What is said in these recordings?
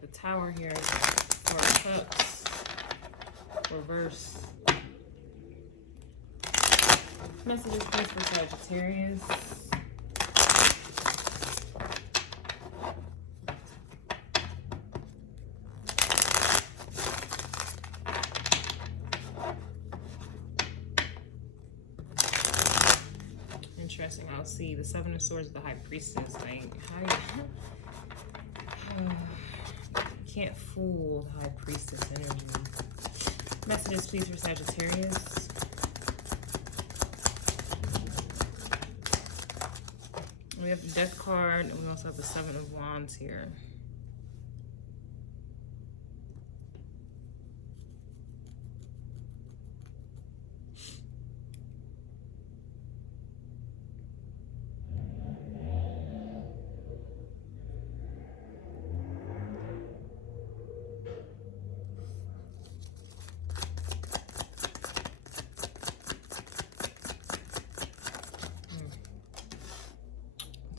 got the Tower here, Four of Cups, reverse. Messages please for Sagittarius. Interesting. I'll see the Seven of Swords, the High Priestess. Like, how you can't fool the High Priestess energy. Messages please for Sagittarius. We have the Death card, and we also have the Seven of Wands here.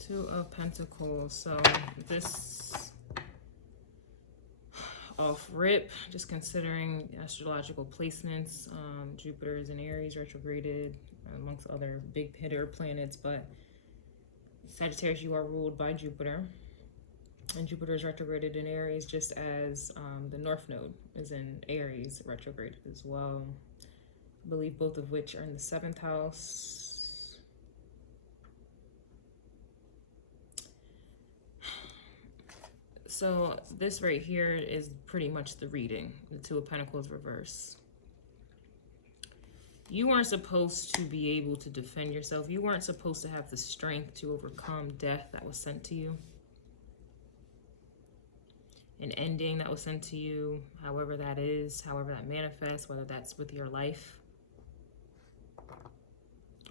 Two of Pentacles. So this off rip, just considering astrological placements, Jupiter is in Aries retrograded amongst other big hitter planets, but Sagittarius, you are ruled by Jupiter, and Jupiter is retrograded in Aries, just as the North Node is in Aries retrograded as well. I believe both of which are in the 7th house. So this right here is pretty much the reading, the Two of Pentacles reverse. You weren't supposed to be able to defend yourself. You weren't supposed to have the strength to overcome death that was sent to you. An ending that was sent to you, however that is, however that manifests, whether that's with your life,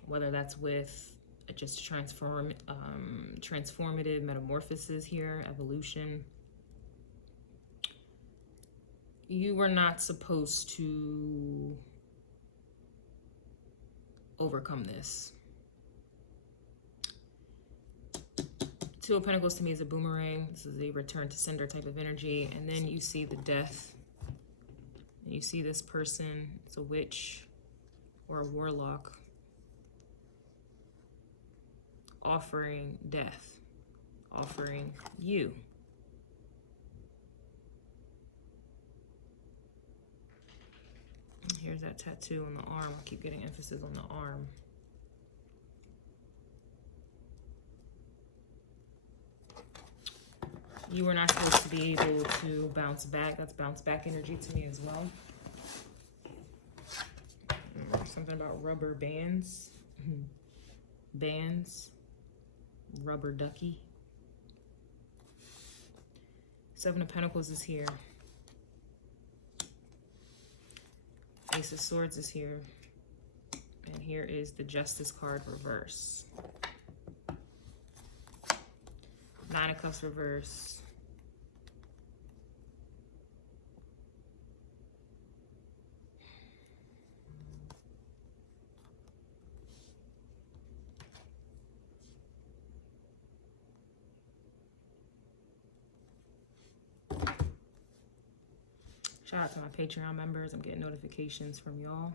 whether that's with just transformative metamorphosis here, evolution. You were not supposed to overcome this. Two of Pentacles to me is a boomerang. This is a return to sender type of energy. And then you see the Death. And you see this person. It's a witch or a warlock offering death, offering you. Here's that tattoo on the arm. I keep getting emphasis on the arm. You were not supposed to be able to bounce back. That's bounce back energy to me as well. Something about rubber bands. Bands. Rubber ducky. Seven of Pentacles is here. Ace of Swords is here. And here is the Justice card reverse. Nine of Cups reverse. Shout out to my Patreon members. I'm getting notifications from y'all.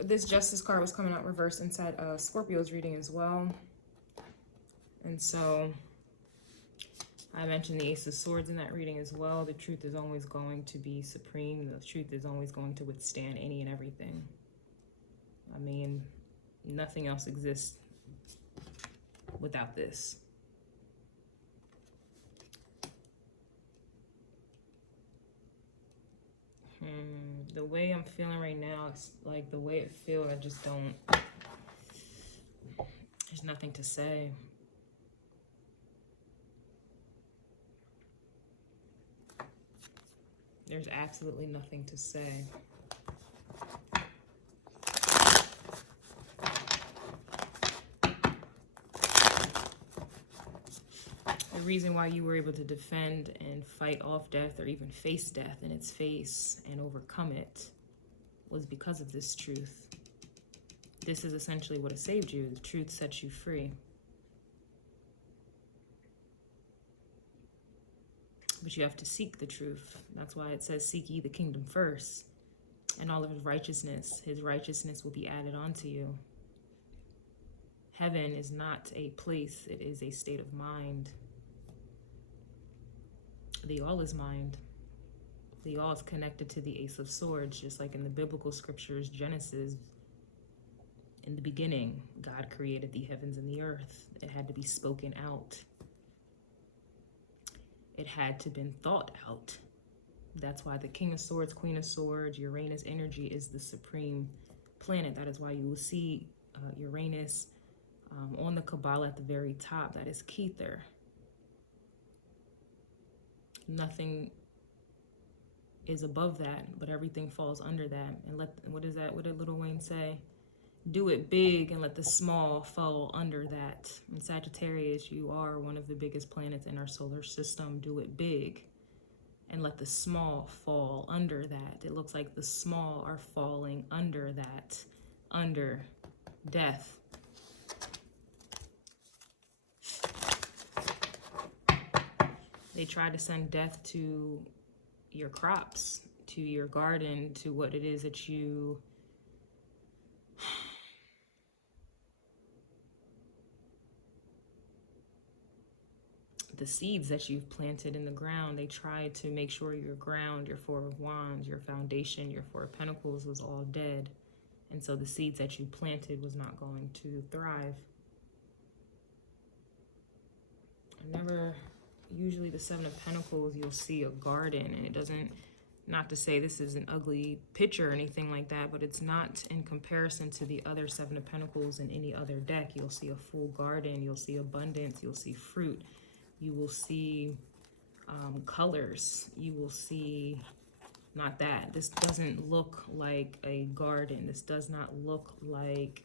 This Justice card was coming out reversed inside Scorpio's reading as well. And so I mentioned the Ace of Swords in that reading as well. The truth is always going to be supreme. The truth is always going to withstand any and everything. I mean, nothing else exists without this. The way I'm feeling right now, it's like the way it feels, I just don't, there's nothing to say. There's absolutely nothing to say. The reason why you were able to defend and fight off death, or even face death in its face and overcome it, was because of this truth. This is essentially what has saved you. The truth sets you free. But you have to seek the truth. That's why it says, seek ye the kingdom first, and all of his righteousness will be added onto you. Heaven is not a place, it is a state of mind. The all is mind. The all is connected to the Ace of Swords, just like in the biblical scriptures, Genesis. In the beginning, God created the heavens and the earth. It had to be spoken out. It had to been thought out. That's why the King of Swords, Queen of Swords, Uranus energy is the supreme planet. That is why you will see Uranus on the Kabbalah at the very top. That is Kether. Nothing is above that, but everything falls under that. And what is that? What did Lil Wayne say? Do it big and let the small fall under that. In Sagittarius, you are one of the biggest planets in our solar system. Do it big and let the small fall under that. It looks like the small are falling under that, under death. They try to send death to your crops, to your garden, to what it is that you the seeds that you've planted in the ground. They try to make sure your ground, your Four of Wands, your foundation, your Four of Pentacles was all dead. And so the seeds that you planted was not going to thrive. Usually the Seven of Pentacles, you'll see a garden, and it doesn't, not to say this is an ugly picture or anything like that, but it's not in comparison to the other Seven of Pentacles in any other deck. You'll see a full garden, you'll see abundance, you'll see fruit. You will see colors. You will see, not that. This doesn't look like a garden. This does not look like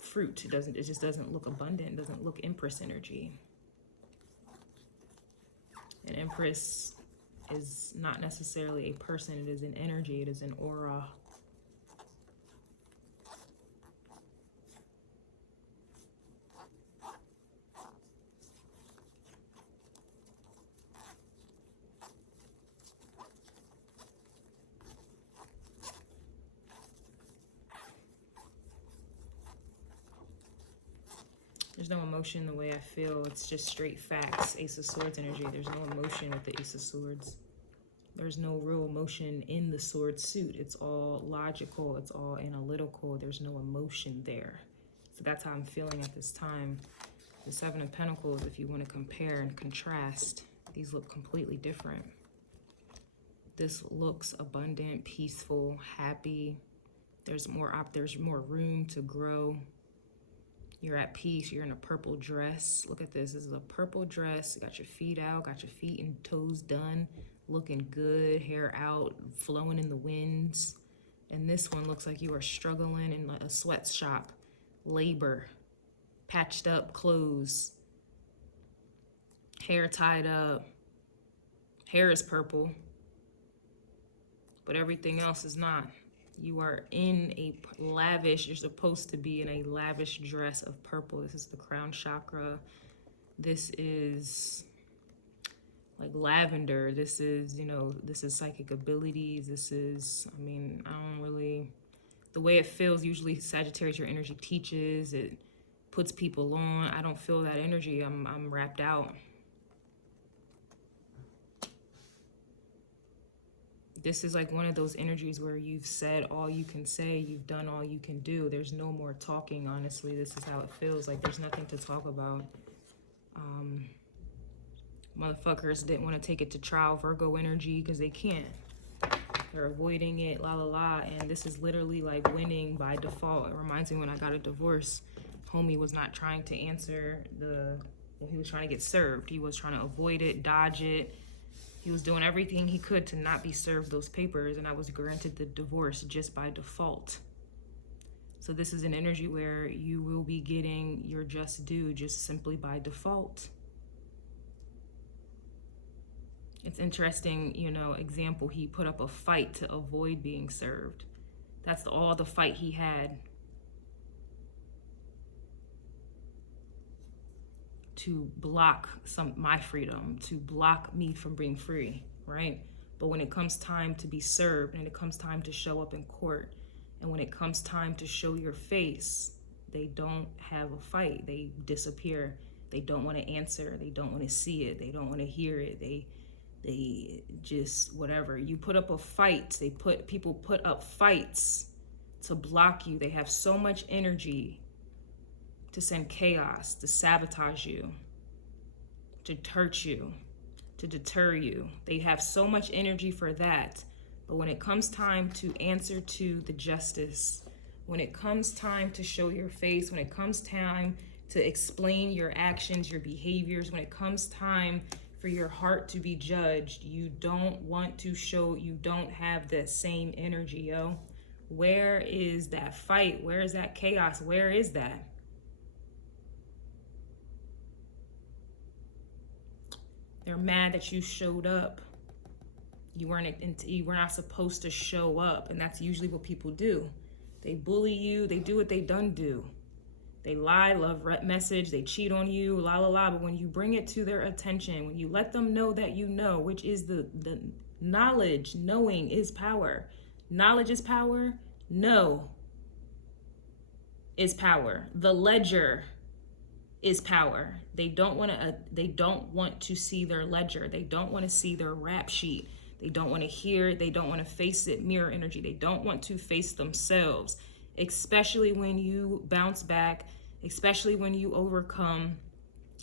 fruit. It just doesn't look abundant. It doesn't look Empress energy. An Empress is not necessarily a person. It is an energy. It is an aura. There's no emotion the way I feel. It's just straight facts. Ace of Swords energy. There's no emotion with the Ace of Swords. There's no real emotion in the sword suit. It's all logical. It's all analytical. There's no emotion there. So that's how I'm feeling at this time. The Seven of Pentacles, if you want to compare and contrast, these look completely different. This looks abundant, peaceful, happy. There's more room to grow. You're at peace. You're in a purple dress. Look at this. This is a purple dress. You got your feet out, got your feet and toes done, looking good, hair out, flowing in the winds. And this one looks like you are struggling in a sweatshop, labor, patched up clothes, hair tied up. Hair is purple, but everything else is not. You are in a lavish, you're supposed to be in a lavish dress of purple. This is the crown chakra. This is like lavender. This is, you know, this is psychic abilities. This is, I mean, I don't really, the way it feels, usually Sagittarius, your energy teaches, it puts people on. I don't feel that energy. I'm wrapped out. This is like one of those energies where you've said all you can say, you've done all you can do. There's no more talking, honestly. This is how it feels. Like there's nothing to talk about. Motherfuckers didn't want to take it to trial, Virgo energy, because they can't. They're avoiding it, la la la. And this is literally like winning by default. It reminds me when I got a divorce, homie was not trying to answer he was trying to get served. He was trying to avoid it, dodge it. He was doing everything he could to not be served those papers, and I was granted the divorce just by default. So this is an energy where you will be getting your just due just simply by default. It's interesting, you know, example, he put up a fight to avoid being served. That's all the fight he had to block my freedom, to block me from being free, right? But when it comes time to be served, and it comes time to show up in court, and when it comes time to show your face, they don't have a fight. They disappear. They don't want to answer. They don't want to see it. They don't want to hear it. They just whatever. You put up a fight. People put up fights to block you. They have so much energy to send chaos, to sabotage you, to hurt you, to deter you. They have so much energy for that. But when it comes time to answer to the justice, when it comes time to show your face, when it comes time to explain your actions, your behaviors, when it comes time for your heart to be judged, you don't want to show, you don't have that same energy, yo. Where is that fight? Where is that chaos? Where is that? They're mad that you showed up. You were not supposed to show up, and that's usually what people do. They bully you. They do what they done do. They lie, love message. They cheat on you, la la la. But when you bring it to their attention, when you let them know that you know, which is the knowledge, knowing is power. Knowledge is power. Know is power. The ledger is power. They don't want to see their ledger. They don't want to see their rap sheet. They don't want to hear it. They don't want to face it. Mirror energy. They don't want to face themselves, especially when you bounce back, especially when you overcome,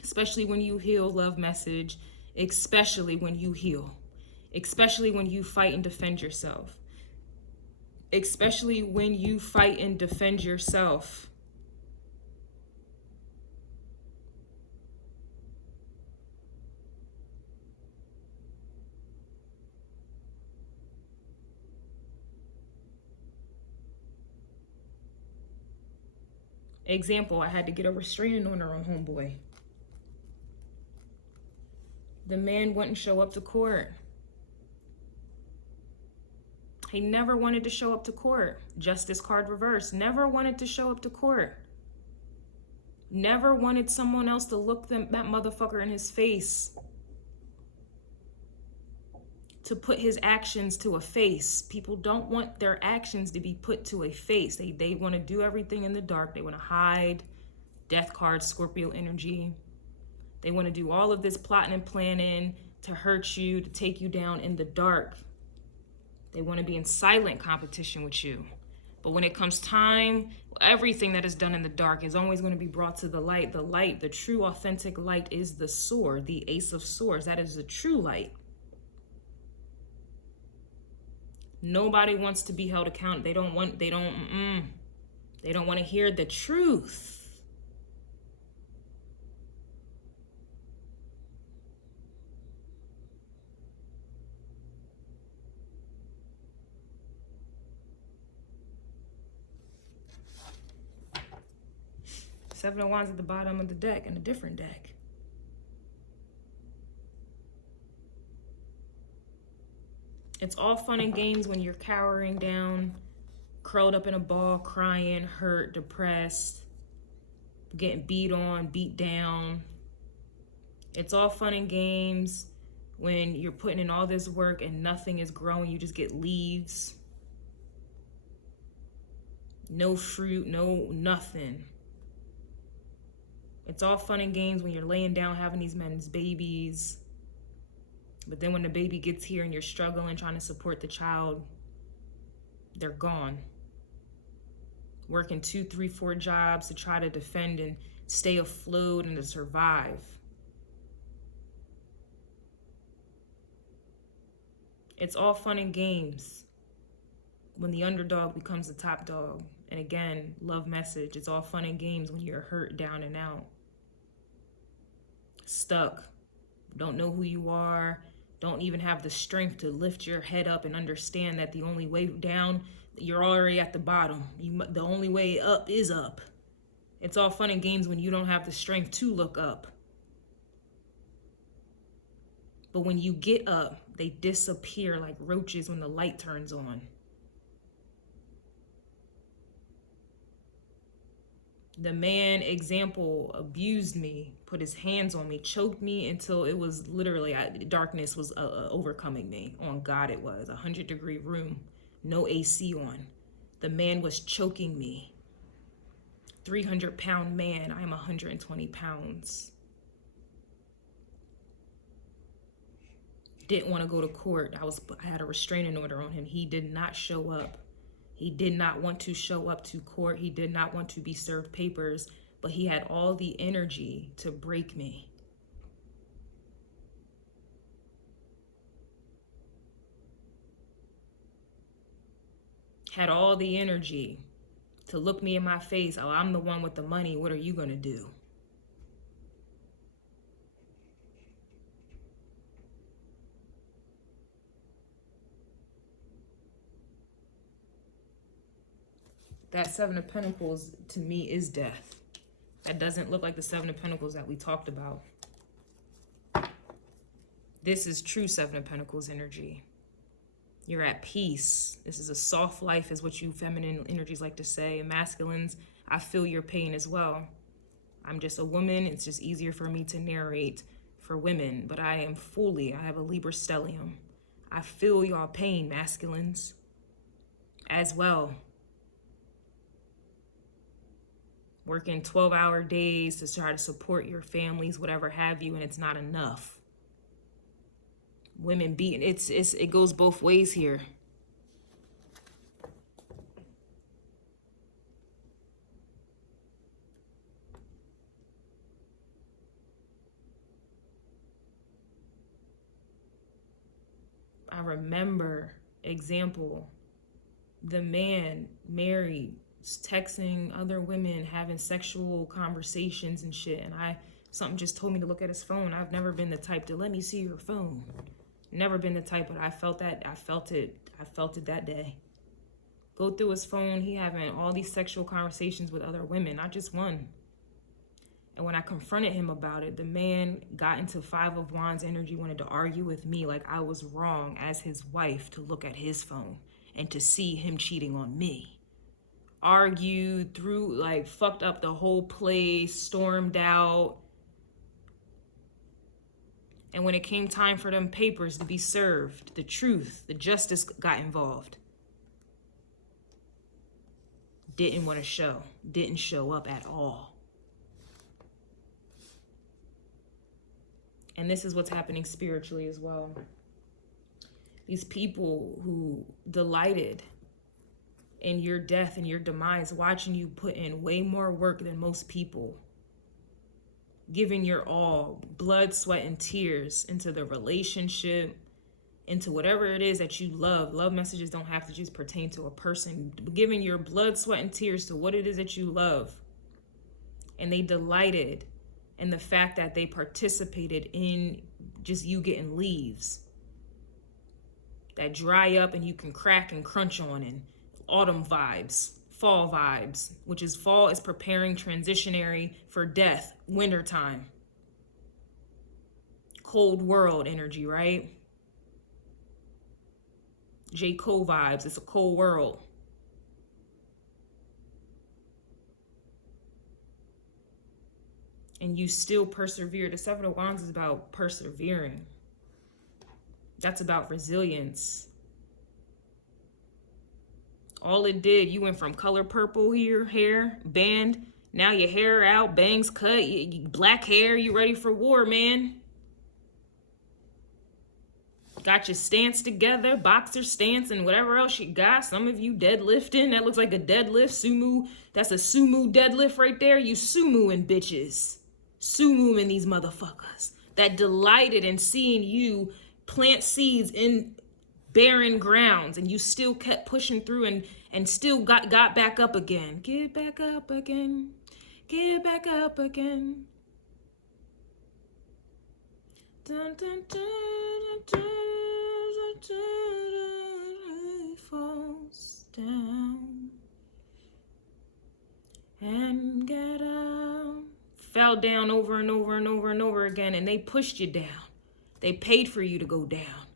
especially when you heal, love message, especially when you heal, especially when you fight and defend yourself, especially when you fight and defend yourself. Example, I had to get a restraining order on homeboy. The man wouldn't show up to court. He never wanted to show up to court. Justice card reversed. Never wanted to show up to court. Never wanted someone else to look that motherfucker in his face. To put his actions to a face. People don't want their actions to be put to a face. They want to do everything in the dark. They want to hide. Death card, Scorpio energy. They want to do all of this plotting and planning to hurt you, to take you down in the dark. They want to be in silent competition with you. But when it comes time, everything that is done in the dark is always going to be brought to the light. The light, the true authentic light is the sword, the Ace of Swords. That is the true light. Nobody wants to be held accountable. They don't want to hear the truth. Seven of Wands at the bottom of the deck in a different deck. It's all fun and games when you're cowering down, curled up in a ball, crying, hurt, depressed, getting beat on, beat down. It's all fun and games when you're putting in all this work and nothing is growing. You just get leaves. No fruit, no nothing. It's all fun and games when you're laying down having these men's babies. But then when the baby gets here and you're struggling, trying to support the child, they're gone. Working 2, 3, 4 jobs to try to defend and stay afloat and to survive. It's all fun and games when the underdog becomes the top dog. And again, love message. It's all fun and games when you're hurt, down and out. Stuck. Don't know who you are. Don't even have the strength to lift your head up and understand that the only way down, you're already at the bottom. The only way up is up. It's all fun and games when you don't have the strength to look up. But when you get up, they disappear like roaches when the light turns on. The man, example, abused me, put his hands on me, choked me until it was literally, darkness was overcoming me. On God, it was a 100-degree room, no AC on. The man was choking me. 300-pound man, I'm 120 pounds. Didn't want to go to court. I had a restraining order on him. He did not show up. He did not want to show up to court. He did not want to be served papers, but he had all the energy to break me. Had all the energy to look me in my face. Oh, I'm the one with the money. What are you going to do? That Seven of Pentacles, to me, is death. That doesn't look like the Seven of Pentacles that we talked about. This is true Seven of Pentacles energy. You're at peace. This is a soft life, is what you feminine energies like to say. And masculines, I feel your pain as well. I'm just a woman. It's just easier for me to narrate for women. But I have a Libra stellium. I feel y'all pain, masculines, as well. Working 12-hour days to try to support your families, whatever have you, and it's not enough. Women beating, it goes both ways here. I remember, example, the man married, texting other women, having sexual conversations and shit, and something just told me to look at his phone. I've never been the type to let me see your phone. Never been the type, but I felt it that day. Go through his phone, he having all these sexual conversations with other women, not just one. And when I confronted him about it, the man got into Five of Wands energy, wanted to argue with me like I was wrong as his wife to look at his phone and to see him cheating on me. Argued through, like, fucked up the whole place, stormed out. And when it came time for them papers to be served, the truth, the justice got involved. Didn't want to show. Didn't show up at all. And this is what's happening spiritually as well. These people who delighted in your death and your demise, watching you put in way more work than most people, giving your all, blood, sweat, and tears into the relationship, into whatever it is that you love. Love messages don't have to just pertain to a person. Giving your blood, sweat, and tears to what it is that you love. And they delighted in the fact that they participated in just you getting leaves that dry up and you can crack and crunch on, and autumn vibes, fall vibes, which is fall is preparing transitionary for death, winter time. Cold world energy, right? J. Cole vibes, it's a cold world. And you still persevere. The Seven of Wands is about persevering. That's about resilience. All it did, you went from color purple here, hair, band, now your hair out, bangs cut, black hair, you ready for war, man. Got your stance together, boxer stance, and whatever else you got. Some of you deadlifting, that looks like a deadlift, sumo, that's a sumo deadlift right there. You sumoing bitches. Sumoing these motherfuckers that delighted in seeing you plant seeds in barren grounds, and you still kept pushing through and still got back up again. Get back up again. Get back up again. Dun, dun, dun, dun, dun, dun, dun, falls down and get out. Fell down over and over and over and over again, and they pushed you down. They paid for you to go down.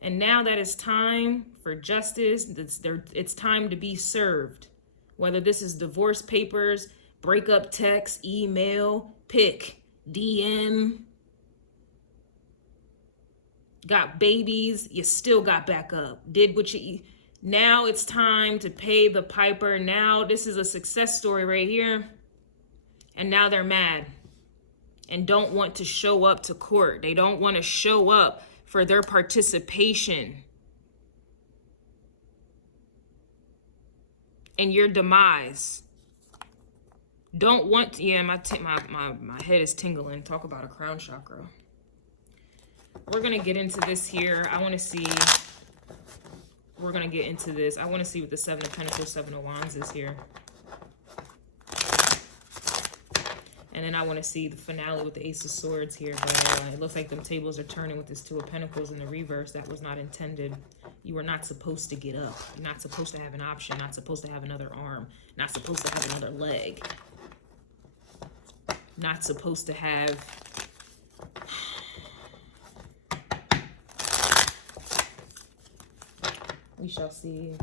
And now that it's time for justice, it's time to be served. Whether this is divorce papers, breakup text, email, pick, DM, got babies, you still got back up. Did what you... Now it's time to pay the piper. Now this is a success story right here. And now they're mad and don't want to show up to court. They don't want to show up for their participation in your demise. Don't want to, yeah, my head is tingling. Talk about a crown chakra. We're going to get into this here. I want to see, we're going to get into this. I want to see what the Seven of Pentacles, Seven of Wands is here. And then I want to see the finale with the Ace of Swords here. But it looks like them tables are turning with this Two of Pentacles in the reverse. That was not intended. You were not supposed to get up. You're not supposed to have an option. Not supposed to have another arm. Not supposed to have another leg. Not supposed to have... We shall see.